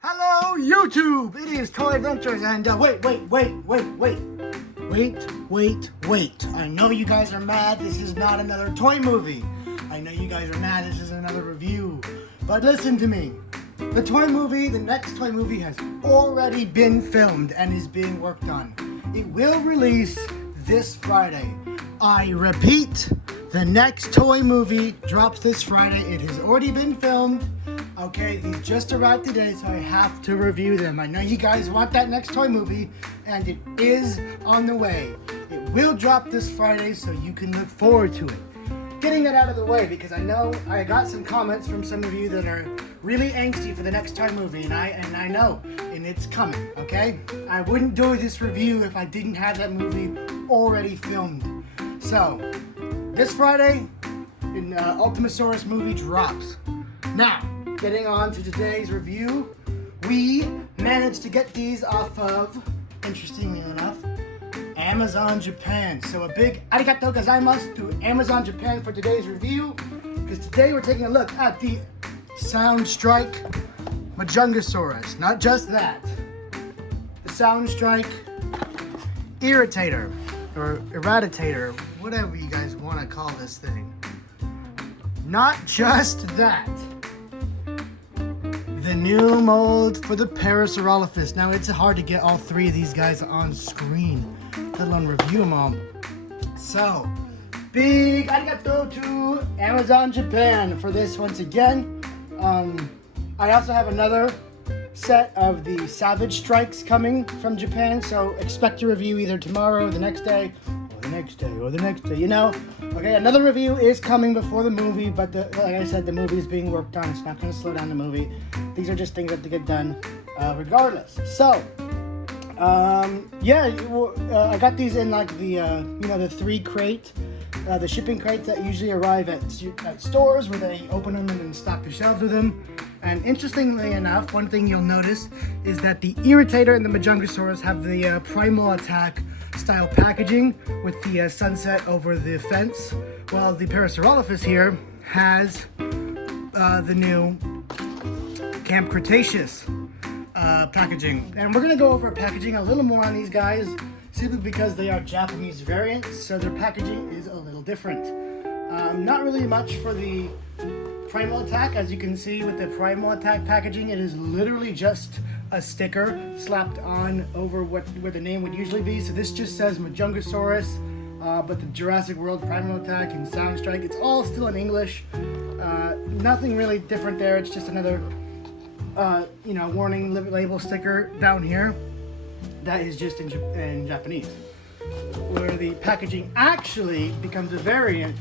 Hello, YouTube! It is Toy Adventures, and wait. I know you guys are mad. This is not another toy movie. I know you guys are mad. This is another review. But listen to me. The next toy movie has already been filmed and is being worked on. It will release this Friday. I repeat, the next toy movie drops this Friday. It has already been filmed. Okay, these just arrived today, so I have to review them. I know you guys want that next toy movie, and it is on the way. It will drop this Friday, so you can look forward to it. Getting that out of the way, because I know I got some comments from some of you that are really angsty for the next toy movie, and I know, and it's coming, okay? I wouldn't do this review if I didn't have that movie already filmed. So, this Friday, Ultimasaurus movie drops. Now, getting on to today's review, we managed to get these off of, interestingly enough, Amazon Japan. So a big arigato gozaimasu to Amazon Japan for today's review, because today we're taking a look at the Soundstrike Majungasaurus. Not just that, the Soundstrike Irritator, or Irritator, whatever you guys want to call this thing. Not just that, the new mold for the Parasaurolophus. Now, it's hard to get all three of these guys on screen, let alone review them all. So, big arigato to Amazon Japan for this once again. I also have another set of the Savage Strikes coming from Japan, so expect a review either tomorrow or the next day, you know. Okay, another review is coming before the movie, but like I said, the movie is being worked on. It's not going to slow down the movie. These are just things that have to get done regardless. So, I got these in like the, the 3 crate, the shipping crates that usually arrive at stores where they open them and then stock the shelves with them. And interestingly enough, one thing you'll notice is that the Irritator and the Majungasaurus have the Primal attack style packaging with the sunset over the fence, while the Parasaurolophus here has the new Camp Cretaceous packaging. And we're going to go over packaging a little more on these guys, simply because they are Japanese variants, so their packaging is a little different. Not really much for the Primal attack. As you can see with the Primal attack packaging, it is literally just a sticker slapped on over where the name would usually be. So this just says Majungasaurus, but the Jurassic World Primal attack and Soundstrike, it's all still in English. Nothing really different there. It's just another warning label sticker down here that is just in Japanese. Where the packaging actually becomes a variant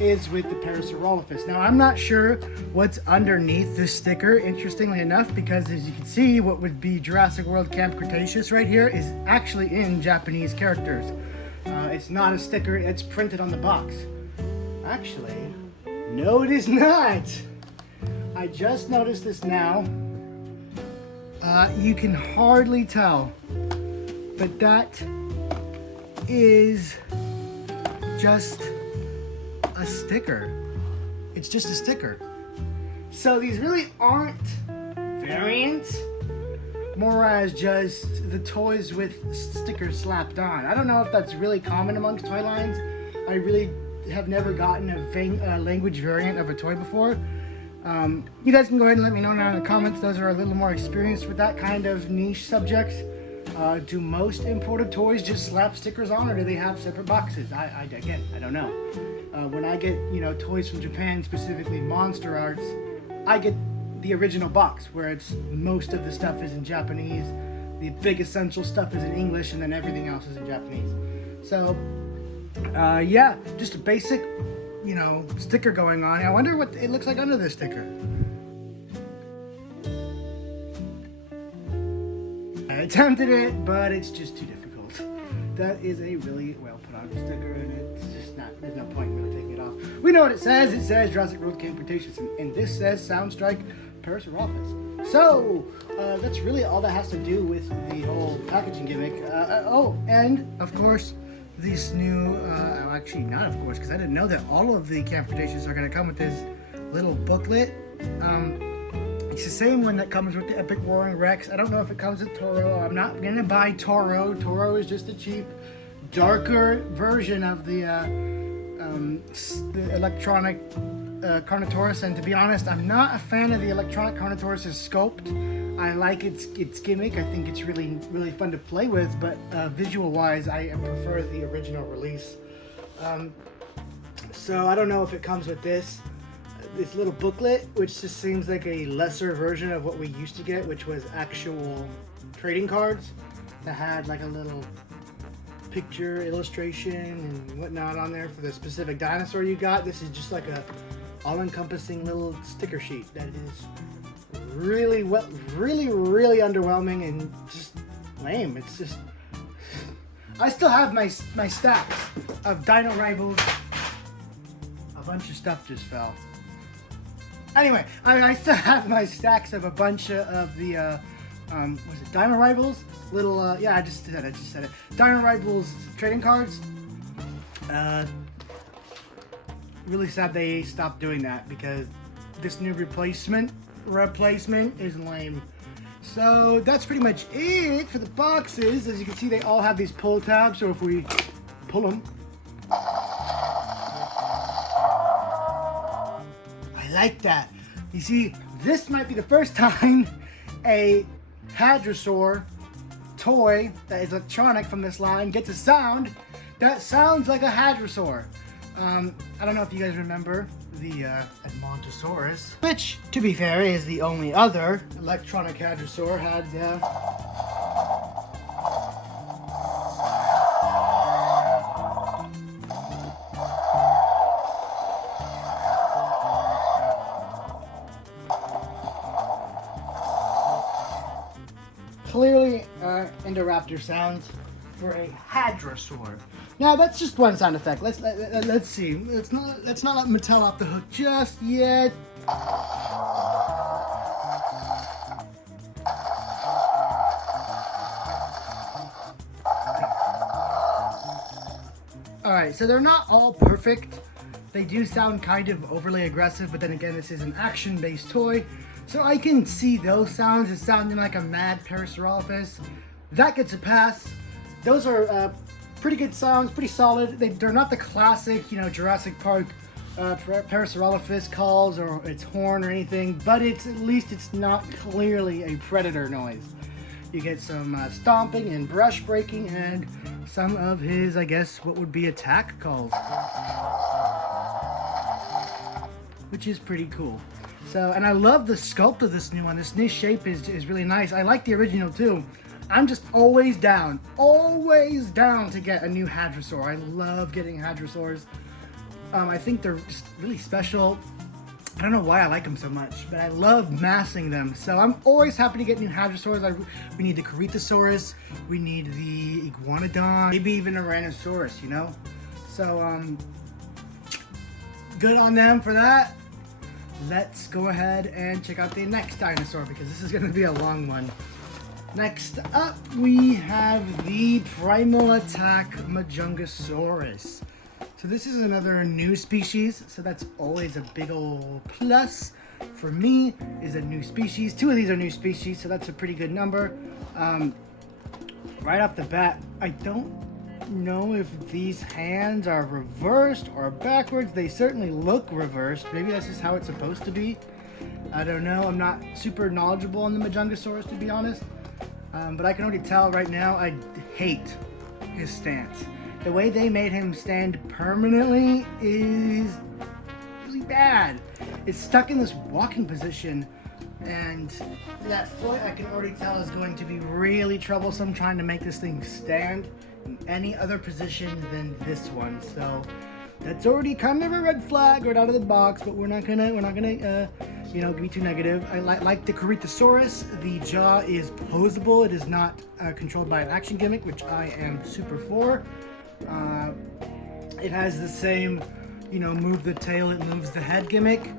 is with the Parasaurolophus. Now, I'm not sure what's underneath this sticker, interestingly enough, because as you can see, what would be Jurassic World Camp Cretaceous right here is actually in Japanese characters. It's not a sticker, it's printed on the box. Actually, no, it is not. I just noticed this now. You can hardly tell, but that is just a sticker. It's just a sticker. So these really aren't variants, more as just the toys with stickers slapped on. I don't know if that's really common amongst toy lines. I really have never gotten a language variant of a toy before. You guys can go ahead and let me know down in the comments. Those are a little more experienced with that kind of niche subjects. Do most imported toys just slap stickers on, or do they have separate boxes? I don't know. When I get, toys from Japan, specifically Monster Arts, I get the original box where it's most of the stuff is in Japanese, the big essential stuff is in English, and then everything else is in Japanese. So, just a basic, sticker going on. I wonder what it looks like under this sticker. I attempted it, but it's just too difficult. That is a really well put on sticker, and it's just not, there's no point in really taking it off. We know what it says. It says Jurassic World Camp Cretaceous, and this says Soundstrike Parasaurolophus. So, that's really all that has to do with the whole packaging gimmick. And, of course, this new, actually not of course, because I didn't know that all of the Camp Cretaceous are going to come with this little booklet. It's the same one that comes with the Epic Roaring Rex. I don't know if it comes with Toro. I'm not gonna buy Toro. Toro is just a cheap, darker version of the electronic Carnotaurus. And to be honest, I'm not a fan of the electronic Carnotaurus' sculpt. I like its gimmick. I think it's really fun to play with, but visual-wise, I prefer the original release. So I don't know if it comes with this little booklet, which just seems like a lesser version of what we used to get, which was actual trading cards that had like a little picture illustration and whatnot on there for the specific dinosaur you got. This is just like a all-encompassing little sticker sheet that is really underwhelming and just lame. It's just, I still have my stacks of Dino Rivals. A bunch of stuff just fell. Anyway, I still have my stacks of a bunch of the was it Dino Rivals? Little yeah, I just said it. Dino Rivals trading cards. Really sad they stopped doing that because this new replacement is lame. So that's pretty much it for the boxes. As you can see, they all have these pull tabs, so if we pull them, I like that. You see, this might be the first time a Hadrosaur toy that is electronic from this line gets a sound that sounds like a Hadrosaur. I don't know if you guys remember the Majungasaurus, which, to be fair, is the only other electronic Hadrosaur, had clearly Indoraptor sounds for a Hadrosaur. Now that's just one sound effect. Let's see. Let's not let Mattel off the hook just yet. Alright, so they're not all perfect. They do sound kind of overly aggressive, but then again, this is an action-based toy, so I can see those sounds as sounding like a mad Parasaurolophus. That gets a pass. Those are pretty good sounds, pretty solid. They're not the classic, you know, Jurassic Park Parasaurolophus calls or its horn or anything, but at least it's not clearly a predator noise. You get some stomping and brush breaking and some of his, I guess, what would be attack calls, which is pretty cool. So, and I love the sculpt of this new one. This new shape is really nice. I like the original too. I'm just always down to get a new Hadrosaur. I love getting Hadrosaurs. I think they're just really special. I don't know why I like them so much, but I love massing them. So I'm always happy to get new Hadrosaurs. We need the Irritator, we need the Iguanodon, maybe even a Tyrannosaurus, you know? So, good on them for that. Let's go ahead and check out the next dinosaur because this is going to be a long one. Next up, we have the Primal Attack Majungasaurus. So this is another new species, so that's always a big old plus. For me, is a new species. Two of these are new species, so that's a pretty good number. Right off the bat, I don't know if these hands are reversed or backwards. They certainly look reversed. Maybe that's just how it's supposed to be. I don't know. I'm not super knowledgeable on the Majungasaurus, to be honest. But I can already tell right now, I hate his stance. The way they made him stand permanently is really bad. It's stuck in this walking position, and that foot I can already tell is going to be really troublesome trying to make this thing stand in any other position than this one. So that's already kind of a red flag right out of the box, but we're not gonna you know, be too negative. I like the Irritasaurus. The jaw is poseable. It is not controlled by an action gimmick, which I am super for. It has the same, you know, move the tail, it moves the head gimmick.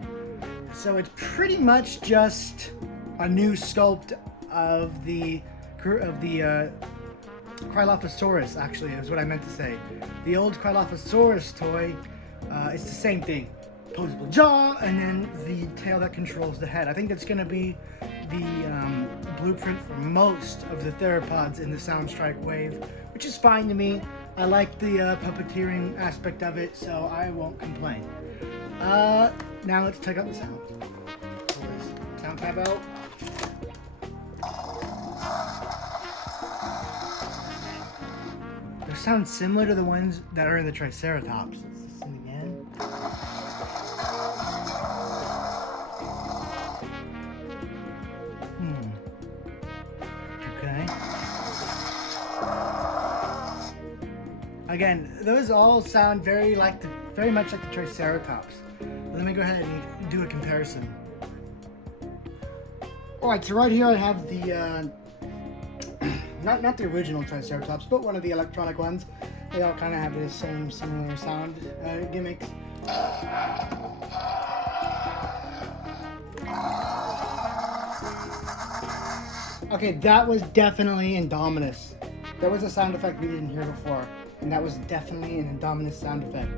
So it's pretty much just a new sculpt of the Cryolophosaurus, actually, is what I meant to say. The old Cryolophosaurus toy, it's the same thing. Poseable Jaw, and then the tail that controls the head. I think that's going to be the blueprint for most of the theropods in the Soundstrike wave, which is fine to me. I like the puppeteering aspect of it, so I won't complain. Now let's check out the sound. Sound tab out. They sound similar to the ones that are in the Triceratops. Let's listen again. Okay. Again, those all sound very much like the Triceratops. Let me go ahead and do a comparison. Alright, so right here I have the not the original Triceratops, but one of the electronic ones. They all kind of have the same similar sound gimmicks. Okay, that was definitely Indominus. That was a sound effect we didn't hear before, and that was definitely an Indominus sound effect.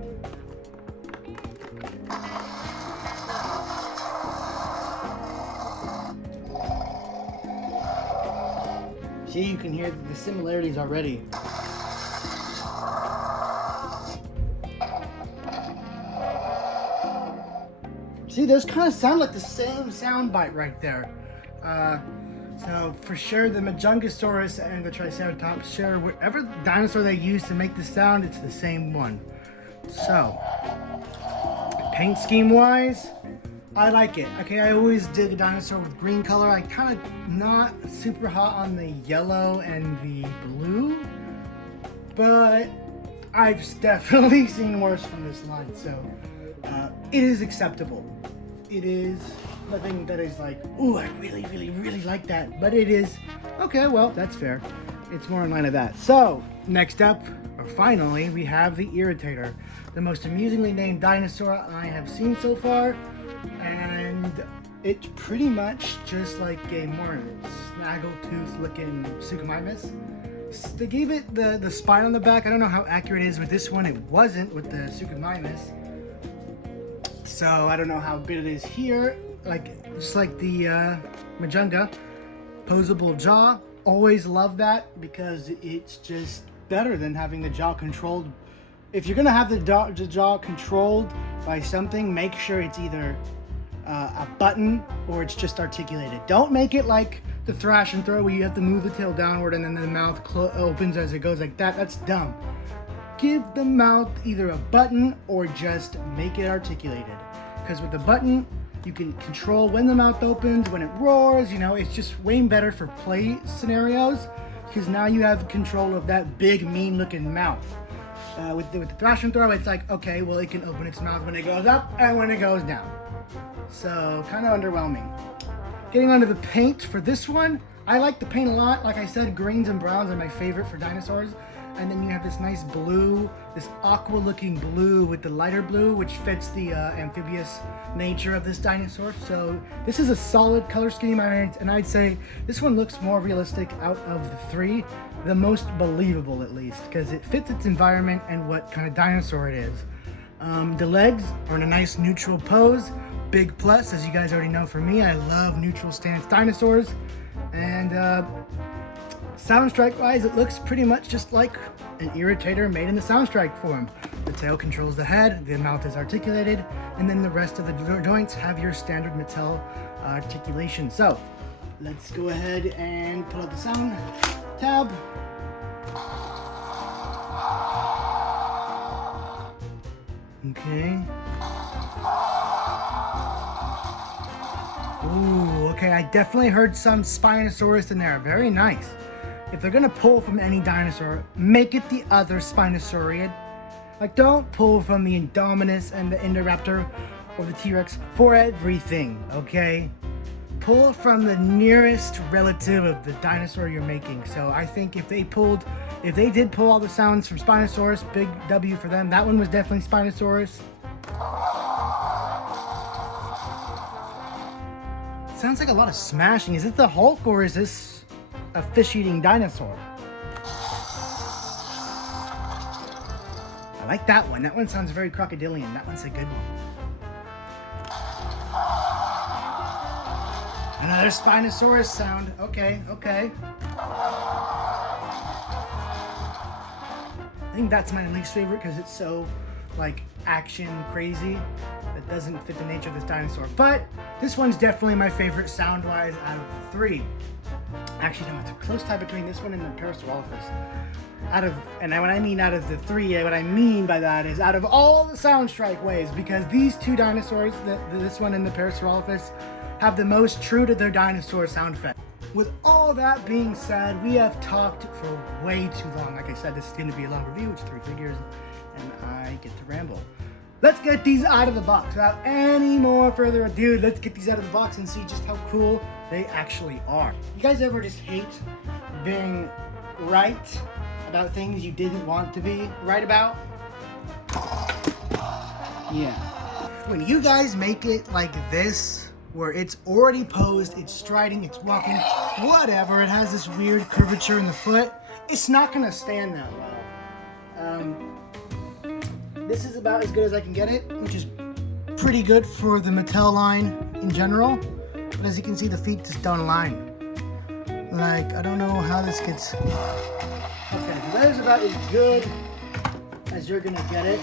See, you can hear the similarities already. See, those kind of sound like the same sound bite right there. So for sure, the Majungasaurus and the Triceratops share whatever dinosaur they use to make the sound, it's the same one. So, paint scheme wise, I like it. Okay, I always dig a dinosaur with green color. I kind of not super hot on the yellow and the blue, but I've definitely seen worse from this line, so it is acceptable. It is nothing that is like, ooh, I really, really, really like that, but it is, okay, well, that's fair. It's more in line of that. So, next up, or finally, we have the Irritator, the most amusingly named dinosaur I have seen so far. And it's pretty much just like a more snaggletooth looking Suchomimus. They gave it the spine on the back. I don't know how accurate it is with this one. It wasn't with the Suchomimus. So I don't know how good it is here. Just like the Majunga. Poseable jaw. Always love that because it's just better than having the jaw controlled. If you're gonna have the jaw controlled by something, make sure it's either a button or it's just articulated. Don't make it like the thrash and throw where you have to move the tail downward and then the mouth opens as it goes like that. That's dumb. Give the mouth either a button or just make it articulated. Because with the button, you can control when the mouth opens, when it roars, you know, it's just way better for play scenarios because now you have control of that big mean looking mouth. With the thrash and throw, it's like, okay, well, it can open its mouth when it goes up and when it goes down. So, kind of underwhelming. Getting onto the paint for this one, I like the paint a lot. Like I said, greens and browns are my favorite for dinosaurs. And then you have this nice blue, this aqua-looking blue with the lighter blue, which fits the amphibious nature of this dinosaur. So this is a solid color scheme, and I'd say this one looks more realistic out of the three, the most believable at least, because it fits its environment and what kind of dinosaur it is. The legs are in a nice neutral pose. Big plus, as you guys already know from me, I love neutral stance dinosaurs. And Soundstrike wise, it looks pretty much just like an Irritator made in the Soundstrike form. The tail controls the head, the mouth is articulated, and then the rest of the joints have your standard Mattel articulation. So let's go ahead and pull out the sound tab. Okay. Ooh, okay, I definitely heard some Spinosaurus in there. Very nice. If they're gonna pull from any dinosaur, make it the other Spinosaurid. Like, don't pull from the Indominus and the Indoraptor or the T-Rex for everything, okay? Pull from the nearest relative of the dinosaur you're making. So I think if they did pull all the sounds from Spinosaurus, big W for them. That one was definitely Spinosaurus. Sounds like a lot of smashing. Is it the Hulk or is this a fish-eating dinosaur? I like that one. That one sounds very crocodilian. That one's a good one. Another Spinosaurus sound. Okay, okay. I think that's my least favorite because it's so, like, action crazy. That doesn't fit the nature of this dinosaur. But this one's definitely my favorite sound-wise out of the three. Actually, no, it's a close tie between this one and the Parasaurolophus. And when I mean out of the three, what I mean by that is out of all the sound strike waves, because these two dinosaurs, this one and the Parasaurolophus, have the most true to their dinosaur sound effect. With all that being said, we have talked for way too long. Like I said, this is going to be a long review. It's 3 figures, and I get to ramble. Let's get these out of the box. Without any more further ado, let's get these out of the box and see just how cool they actually are. You guys ever just hate being right about things you didn't want to be right about? Yeah. When you guys make it like this, where it's already posed, it's striding, it's walking, whatever, it has this weird curvature in the foot, it's not gonna stand that well. This is about as good as I can get it, which is pretty good for the Mattel line in general. But as you can see, the feet just don't align. Like, I don't know how this gets... Okay, so that is about as good as you're gonna get it.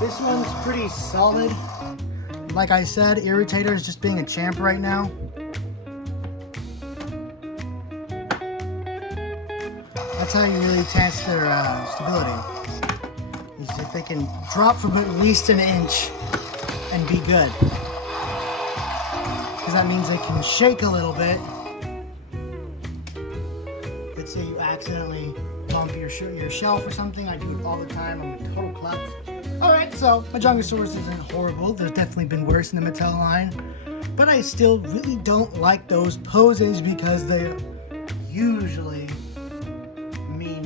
This one's pretty solid. Like I said, Irritator is just being a champ right now. That's how you really test their stability. Is if they can drop from at least an inch and be good. Because that means they can shake a little bit. Let's say you accidentally bump your shelf or something. I do it all the time. I'm a total klutz. Alright, so Majungasaurus isn't horrible. There's definitely been worse in the Mattel line. But I still really don't like those poses because they usually mean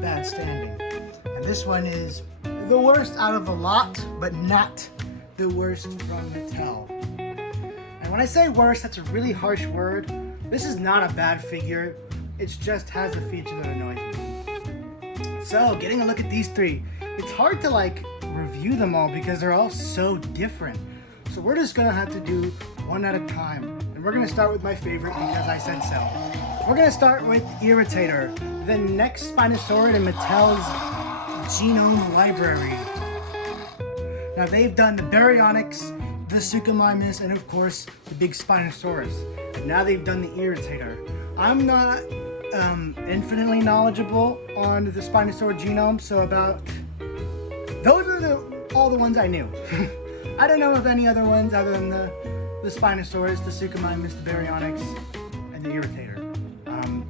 bad standing. And this one is the worst out of the lot, but not the worst from Mattel. And when I say worst, that's a really harsh word. This is not a bad figure. It just has a feature that annoys me. So, getting a look at these three. It's hard to, like, review them all because they're all so different. So we're just gonna have to do one at a time. And we're gonna start with my favorite because I said so. We're gonna start with Irritator, the next Spinosaurid in Mattel's genome library. Now they've done the Baryonyx, the Suchomimus, and of course the big Spinosaurus. And now they've done the Irritator. I'm not infinitely knowledgeable on the Spinosaurid genome, so about those are all the ones I knew. I don't know of any other ones other than the Spinosaurus, the Suchomimus, the Baryonyx, and the Irritator.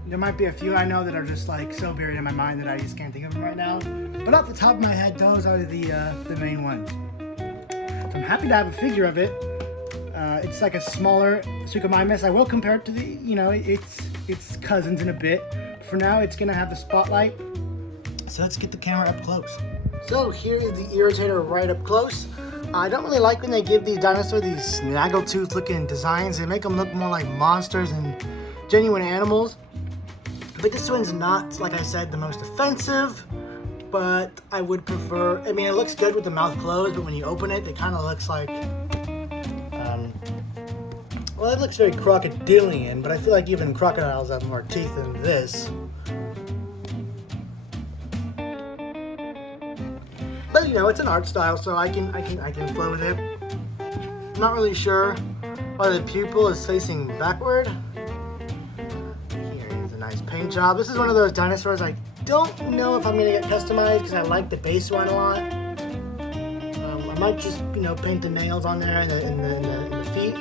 There might be a few I know that are just like so buried in my mind that I just can't think of them right now. But off the top of my head, those are the main ones. So I'm happy to have a figure of it. It's like a smaller Suchomimus. I will compare it to the, its cousins in a bit. For now, it's gonna have the spotlight. So let's get the camera up close. So here is the Irritator right up close. I don't really like when they give these dinosaurs these snaggletooth looking designs. They make them look more like monsters than genuine animals. But this one's not, like I said, the most offensive. But I would prefer, I mean, it looks good with the mouth closed, but when you open it, it kind of looks like, well, it looks very crocodilian, but I feel like even crocodiles have more teeth than this. But it's an art style, so I can flow with it. I'm not really sure why the pupil is facing backward. Here is a nice paint job. This is one of those dinosaurs I don't know if I'm gonna get customized because I like the base one a lot. I might just paint the nails on there and the feet,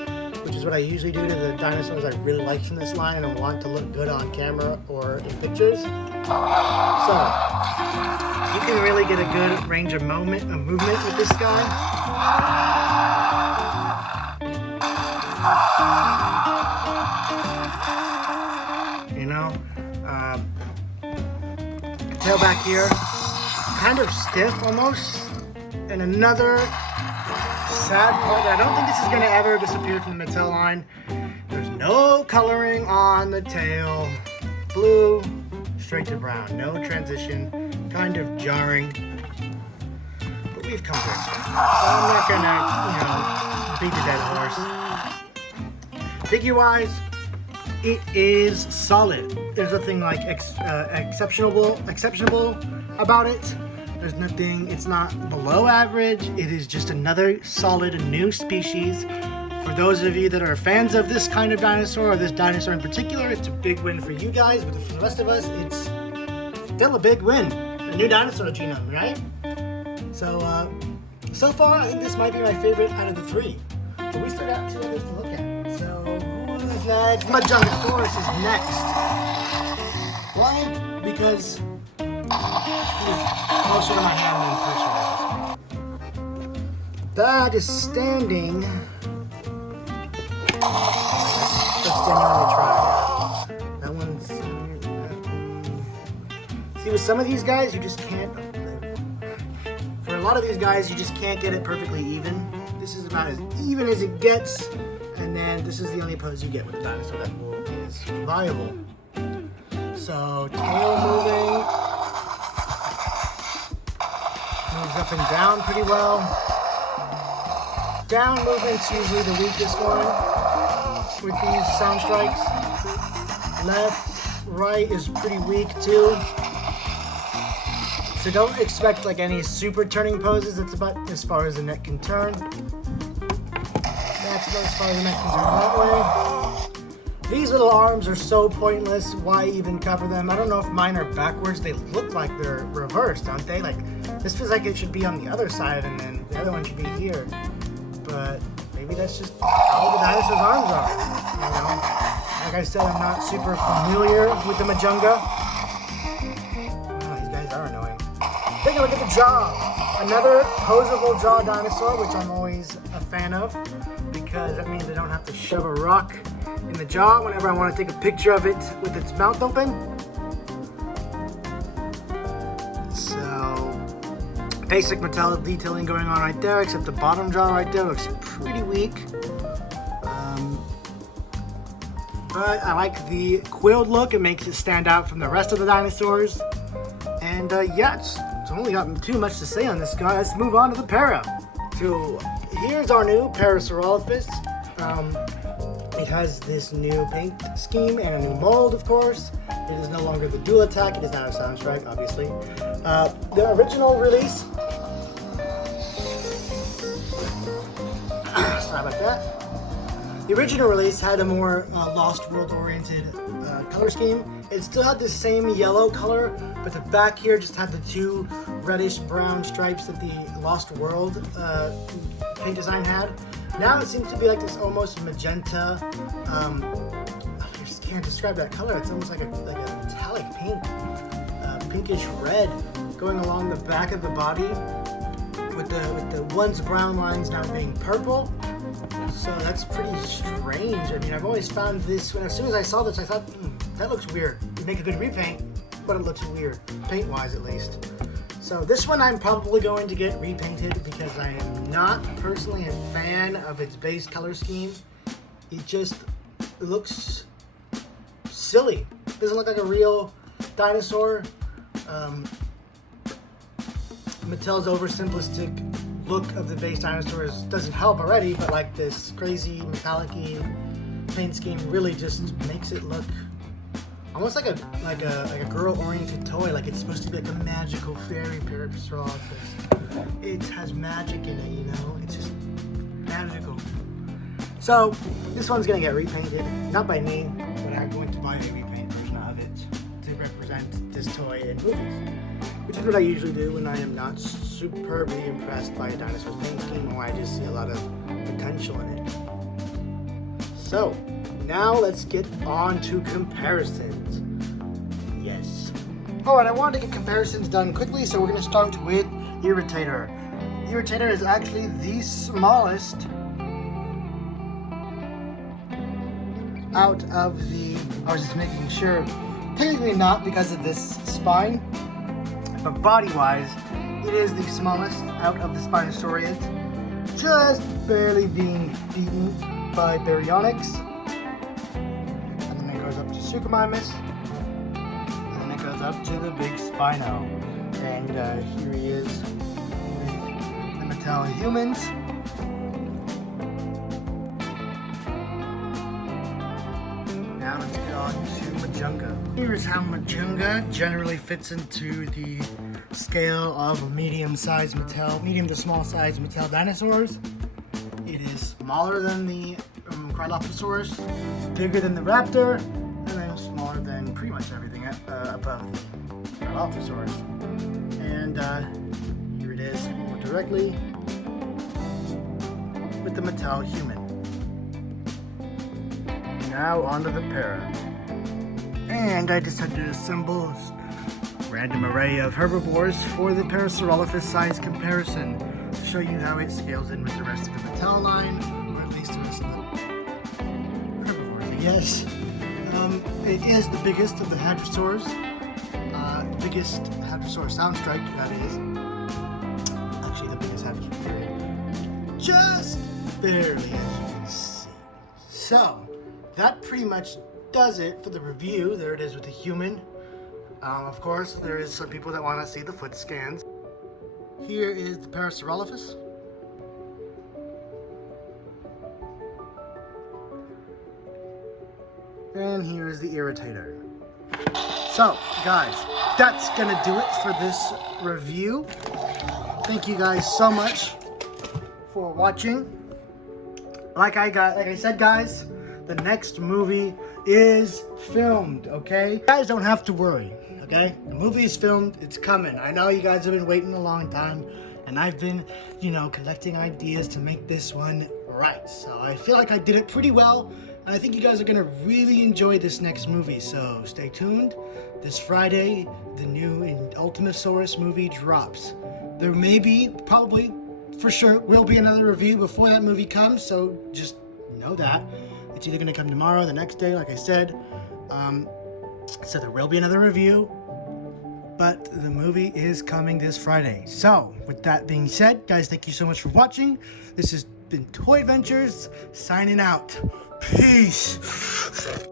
which is what I usually do to the dinosaurs I really like from this line and want to look good on camera or in pictures. So you can really get a good range of movement with this guy. Tail back here, kind of stiff almost. And another sad part that I don't think this is going to ever disappear from the Mattel line. There's no coloring on the tail. Blue, straight to brown. No transition. Kind of jarring. But we've come to expect it. So I'm not going to, beat the dead horse. Figure-wise, it is solid. There's nothing like exceptional about it. There's nothing, it's not below average. It is just another solid new species. For those of you that are fans of this kind of dinosaur, or this dinosaur in particular, it's a big win for you guys, but for the rest of us, it's still a big win. A new dinosaur genome, right? So, so far, I think this might be my favorite out of the three. But we still got two others to look at. So, who is next? Majungasaurus is next. Why? Because he's closer to my hand than person. That is standing. Let's genuinely try. That one's. See, with some of these guys, you just can't. For a lot of these guys, you just can't get it perfectly even. This is about as even as it gets, and then this is the only pose you get with a dinosaur that is viable. So, tail moving. Moves up and down pretty well. Down movement's usually the weakest one with these sound strikes. Left, right is pretty weak too. So don't expect like any super turning poses. It's about as far as the neck can turn. That's about as far as the neck can turn that way. These little arms are so pointless. Why even cover them? I don't know if mine are backwards. They look like they're reversed, don't they? Like this feels like it should be on the other side and then the other one should be here. But maybe that's just how the dinosaur's arms are. You know? Like I said, I'm not super familiar with the Majunga. Oh, these guys are annoying. Take a look at the jaw. Another Poseable Jaw Dinosaur, which I'm always a fan of because that means I don't have to shove a rock in the jaw whenever I want to take a picture of it with its mouth open. So, basic Mattel detailing going on right there, except the bottom jaw right there looks pretty weak. But I like the quilled look. It makes it stand out from the rest of the dinosaurs. And yeah, it's only got too much to say on this guy. Let's move on to the para. So here's our new Parasaurolophus. It has this new paint scheme and a new mold, of course. It is no longer the dual attack. It is now a sound strike, obviously. The original release. Sorry about that. The original release had a more Lost World oriented color scheme. It still had the same yellow color, but the back here just had the two reddish brown stripes that the Lost World paint design had. Now it seems to be like this almost magenta. I just can't describe that color. It's almost like a metallic pink, pinkish red, going along the back of the body, with the once brown lines now being purple. So that's pretty strange. I mean, I've always found this, as soon as I saw this, I thought, that looks weird. You'd make a good repaint, but it looks weird, paint-wise at least. So this one I'm probably going to get repainted because I am not personally a fan of its base color scheme. It just looks silly. It doesn't look like a real dinosaur. Mattel's oversimplistic look of the base dinosaurs doesn't help already, but like this crazy metallic-y paint scheme really just makes it look almost like a girl-oriented toy. Like it's supposed to be like a magical fairy Parasaurolophus. It has magic in it, you know. It's just magical. So this one's gonna get repainted, not by me, but I'm going to buy a repaint version of it to represent this toy in movies. Which is what I usually do when I am not superbly impressed by a dinosaur's paint scheme or I just see a lot of potential in it. So, now let's get on to comparisons. Yes. Alright, I wanted to get comparisons done quickly, so we're going to start with Irritator. Irritator is actually the smallest out of the... I was just making sure. Technically not because of this spine. But body-wise, it is the smallest out of the Spinosaurids, just barely being beaten by Baryonyx. And then it goes up to Suchomimus, and then it goes up to the big Spino. And here he is with the Mattel humans. Majunga. Here's how Majunga generally fits into the scale of medium to small size Mattel dinosaurs. It is smaller than the Parasaurolophus, bigger than the Raptor, and then smaller than pretty much everything above Parasaurolophus. And here it is more directly with the Mattel human. Now onto the para. And I just had to assemble a random array of herbivores for the Parasaurolophus size comparison to show you how it scales in with the rest of the Mattel line, or at least the rest of the herbivores, I guess. It is the biggest of the Hadrosaurs. Biggest Hadrosaur soundstrike, that is. Actually, the biggest Hadrosaur period. Just barely, as you can see. So, that pretty much does it for the review. There it is with the human. Of course, there is some people that want to see the foot scans. Here is the Parasaurolophus. And here is the Irritator. So, guys, that's gonna do it for this review. Thank you guys so much for watching. Like I said, guys, the next movie is filmed, okay? You guys don't have to worry, okay? The movie is filmed, it's coming. I know you guys have been waiting a long time, and I've been, collecting ideas to make this one right. So I feel like I did it pretty well, and I think you guys are gonna really enjoy this next movie. So stay tuned. This Friday, the new Ultimasaurus movie drops. There may be, probably, for sure, will be another review before that movie comes, so just know that. It's either going to come tomorrow or the next day, like I said. So there will be another review, but the movie is coming this Friday. So, with that being said, guys, thank you so much for watching. This has been Toy Ventures, signing out. Peace.